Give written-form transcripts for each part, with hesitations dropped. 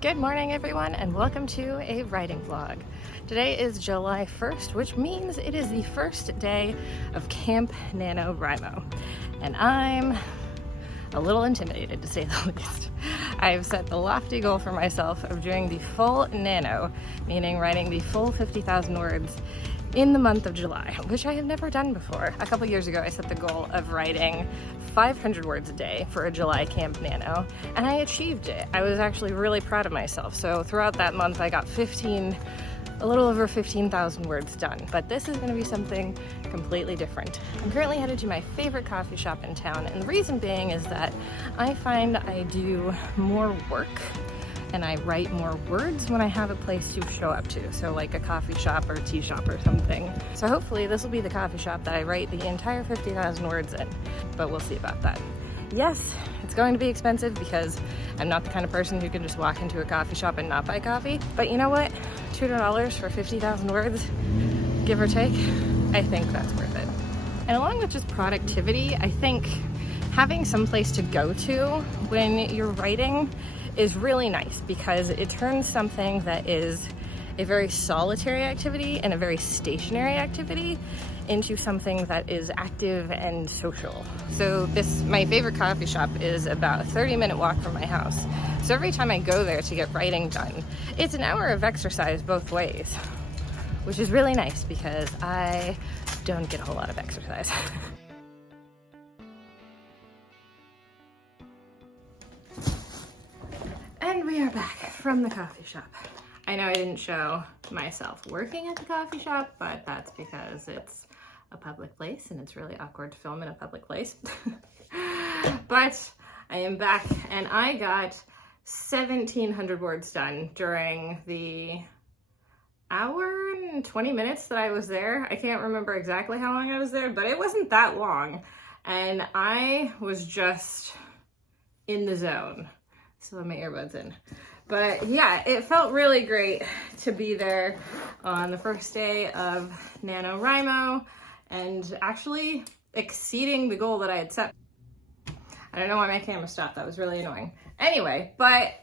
Good morning everyone and welcome to a writing vlog. Today is July 1st, which means it is the first day of Camp NaNoWriMo. And I'm a little intimidated, to say the least. I've set the lofty goal for myself of doing the full nano, meaning writing the full 50,000 words in the month of July, which I have never done before. A couple years ago, I set the goal of writing 500 words a day for a July Camp Nano, and I achieved it. I was actually really proud of myself. So throughout that month, I got a little over 15,000 words done. But this is gonna be something completely different. I'm currently headed to my favorite coffee shop in town, and the reason being is that I find I do more work and I write more words when I have a place to show up to. So like a coffee shop or a tea shop or something. So hopefully this will be the coffee shop that I write the entire 50,000 words in, but we'll see about that. Yes, it's going to be expensive because I'm not the kind of person who can just walk into a coffee shop and not buy coffee. But you know what? $200 for 50,000 words, give or take, I think that's worth it. And along with just productivity, I think having some place to go to when you're writing is really nice because it turns something that is a very solitary activity and a very stationary activity into something that is active and social. So my favorite coffee shop is about a 30-minute walk from my house. So every time I go there to get writing done, it's an hour of exercise both ways, which is really nice because I don't get a whole lot of exercise. And we are back from the coffee shop. I know I didn't show myself working at the coffee shop, but that's because it's a public place and it's really awkward to film in a public place. But I am back and I got 1,700 words done during the hour and 20 minutes that I was there. I can't remember exactly how long I was there, but it wasn't that long. And I was just in the zone. Still have my earbuds in. But yeah, it felt really great to be there on the first day of NaNoWriMo and actually exceeding the goal that I had set. I don't know why my camera stopped. That was really annoying. Anyway, but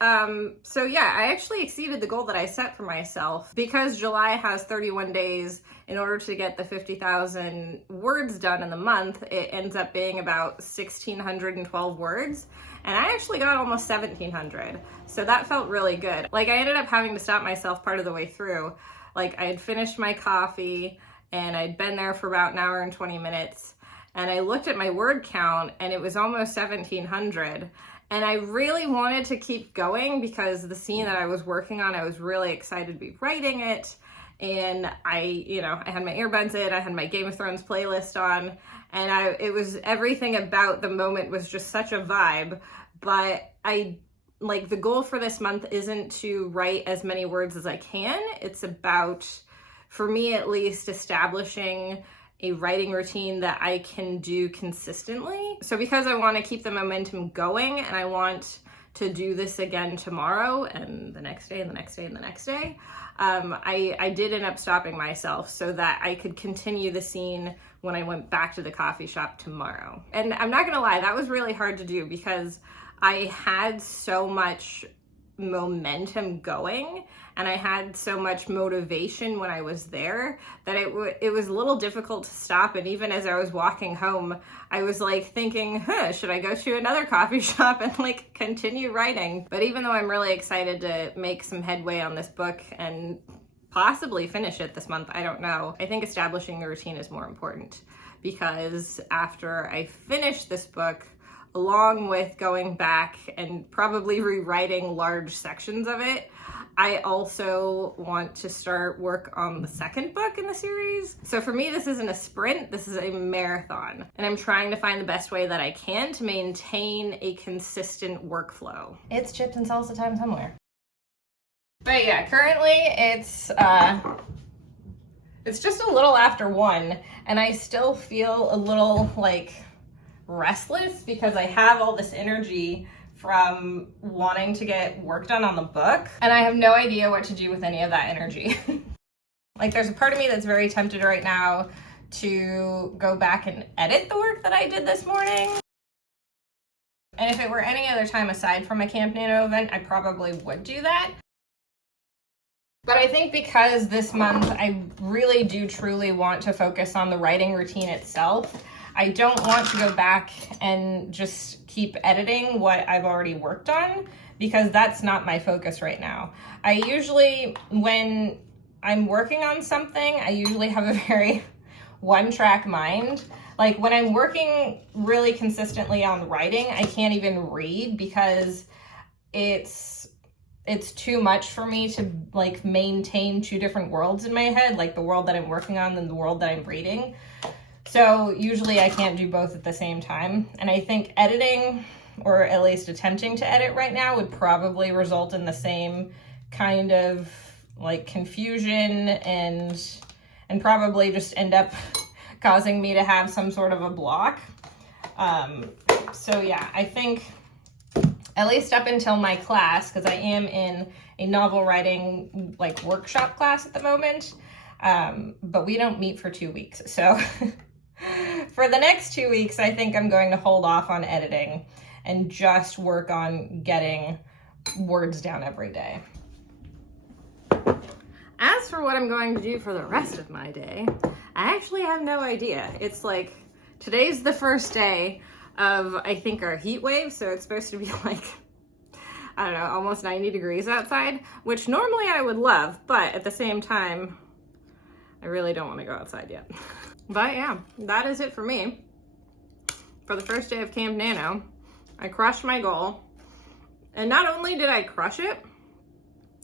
so yeah, I actually exceeded the goal that I set for myself because July has 31 days in order to get the 50,000 words done in the month. It ends up being about 1,612 words. And I actually got almost 1,700. So that felt really good. Like I ended up having to stop myself part of the way through. Like I had finished my coffee and I'd been there for about an hour and 20 minutes. And I looked at my word count and it was almost 1,700. And I really wanted to keep going because the scene that I was working on, I was really excited to be writing it. And I had my earbuds in, I had my Game of Thrones playlist on, and it was everything about the moment was just such a vibe. But the goal for this month isn't to write as many words as I can. It's about, for me at least, establishing a writing routine that I can do consistently. So because I want to keep the momentum going and I want to do this again tomorrow and the next day and the next day and the next day, I did end up stopping myself so that I could continue the scene when I went back to the coffee shop tomorrow. And I'm not gonna lie, that was really hard to do because I had so much momentum going and I had so much motivation when I was there that it was a little difficult to stop. And even as I was walking home, I was like thinking, should I go to another coffee shop and like continue writing? But even though I'm really excited to make some headway on this book and possibly finish it this month, I don't know, I think establishing a routine is more important because after I finish this book, along with going back and probably rewriting large sections of it, I also want to start work on the second book in the series. So for me, this isn't a sprint, this is a marathon. And I'm trying to find the best way that I can to maintain a consistent workflow. It's chips and salsa time somewhere. But yeah, currently it's just a little after 1 and I still feel a little like restless because I have all this energy from wanting to get work done on the book and I have no idea what to do with any of that energy. Like there's a part of me that's very tempted right now to go back and edit the work that I did this morning. And if it were any other time aside from a Camp Nano event, I probably would do that. But I think because this month I really do truly want to focus on the writing routine itself, I don't want to go back and just keep editing what I've already worked on, because that's not my focus right now. I usually, when I'm working on something, I usually have a very one-track mind. Like when I'm working really consistently on writing, I can't even read because it's too much for me to like maintain two different worlds in my head, like the world that I'm working on and the world that I'm reading. So usually I can't do both at the same time. And I think editing, or at least attempting to edit right now, would probably result in the same kind of like confusion and probably just end up causing me to have some sort of a block. So yeah, I think at least up until my class, because I am in a novel writing like workshop class at the moment, but we don't meet for 2 weeks. So for the next 2 weeks, I think I'm going to hold off on editing and just work on getting words down every day. As for what I'm going to do for the rest of my day, I actually have no idea. It's like, today's the first day of, I think, our heat wave, so it's supposed to be like, I don't know, almost 90 degrees outside, which normally I would love, but at the same time, I really don't want to go outside yet. But yeah, that is it for me. For the first day of Camp Nano, I crushed my goal. And not only did I crush it,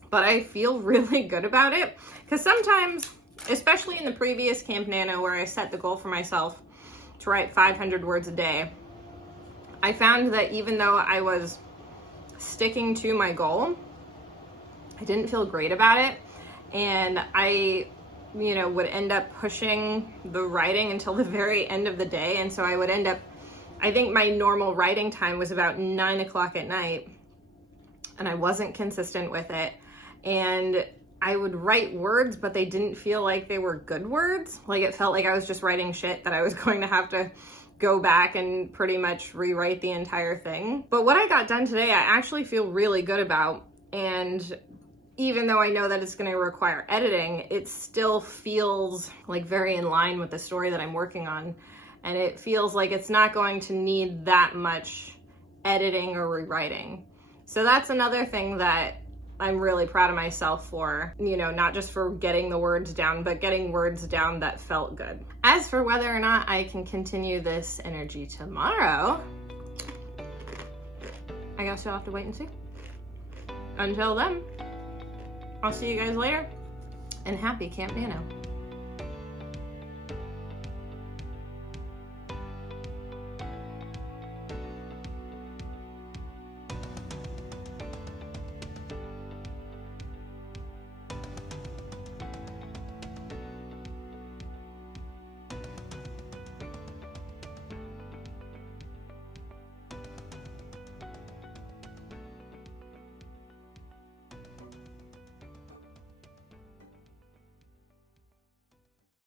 but I feel really good about it. Because sometimes, especially in the previous Camp Nano where I set the goal for myself to write 500 words a day, I found that even though I was sticking to my goal, I didn't feel great about it. And I, would end up pushing the writing until the very end of the day. And so I would end up, I think my normal writing time was about 9 o'clock at night, and I wasn't consistent with it. And I would write words, but they didn't feel like they were good words. Like it felt like I was just writing shit that I was going to have to go back and pretty much rewrite the entire thing. But what I got done today, I actually feel really good about. And even though I know that it's going to require editing, it still feels like very in line with the story that I'm working on. And it feels like it's not going to need that much editing or rewriting. So that's another thing that I'm really proud of myself for, not just for getting the words down, but getting words down that felt good. As for whether or not I can continue this energy tomorrow, I guess you'll have to wait and see. Until then, I'll see you guys later, and happy Camp Nano.